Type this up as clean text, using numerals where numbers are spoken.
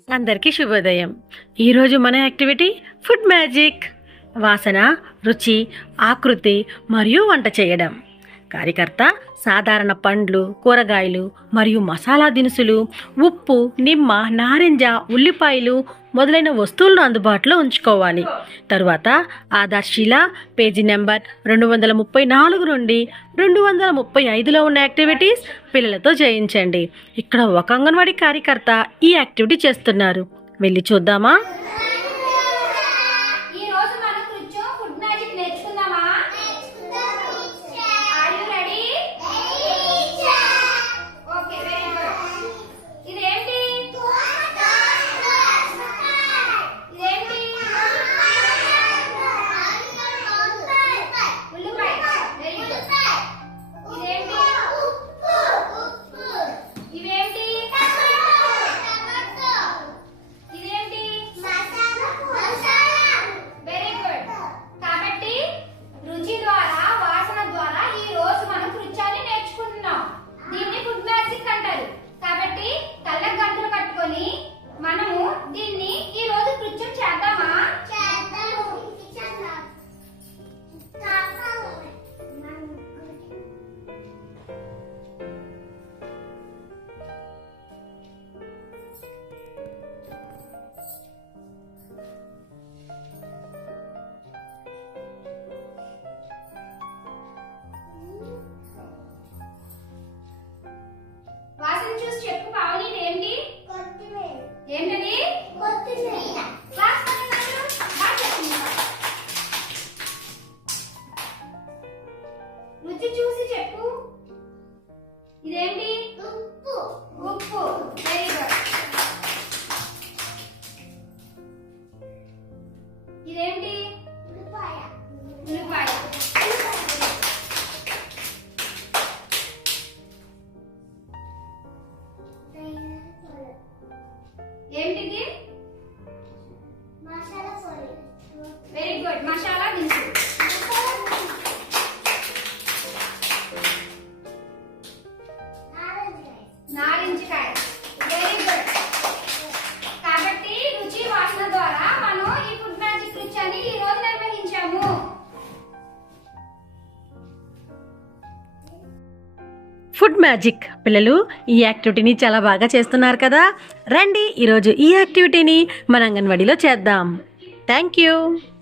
అందరికీ శుభోదయం. ఈరోజు మన యాక్టివిటీ ఫుడ్ మ్యాజిక్. వాసన, రుచి, ఆకృతి మరియు వంట చేయడం. కార్యకర్త సాధారణ పండ్లు, కూరగాయలు మరియు మసాలా దినుసులు, ఉప్పు, నిమ్మ, నారింజ, ఉల్లిపాయలు మొదలైన వస్తువులను అందుబాటులో ఉంచుకోవాలి. తరువాత ఆధార్శీల పేజీ నెంబర్ 234 నుండి 235లో ఉన్న యాక్టివిటీస్ పిల్లలతో చేయించండి. ఇక్కడ ఒక అంగన్వాడీ కార్యకర్త ఈ యాక్టివిటీ చేస్తున్నారు. వెళ్ళి చూద్దామా? రుచి చూసి చెప్పు. ఇదేంటి? ఉప్పు. ఉప్పు. Very good. ఇదేంటి? ఉల్లిపాయ. ఉల్లిపాయ. ఏంటిది? మసాలా పొడి. Very good. Masala దినుసు. నారింజకాయ. Very good. కాబట్టి రుచి వాసన ద్వారా మనం ఈ ఫుడ్ మ్యాజిక్ రుచిని ఈ రోజు నిర్వహించాము. ఫుడ్ మ్యాజిక్ పిల్లలు ఈ యాక్టివిటీని చాలా బాగా చేస్తున్నారు కదా. రండి ఈరోజు ఈ యాక్టివిటీని మన అంగన్వాడీలో చేద్దాం. Thank you.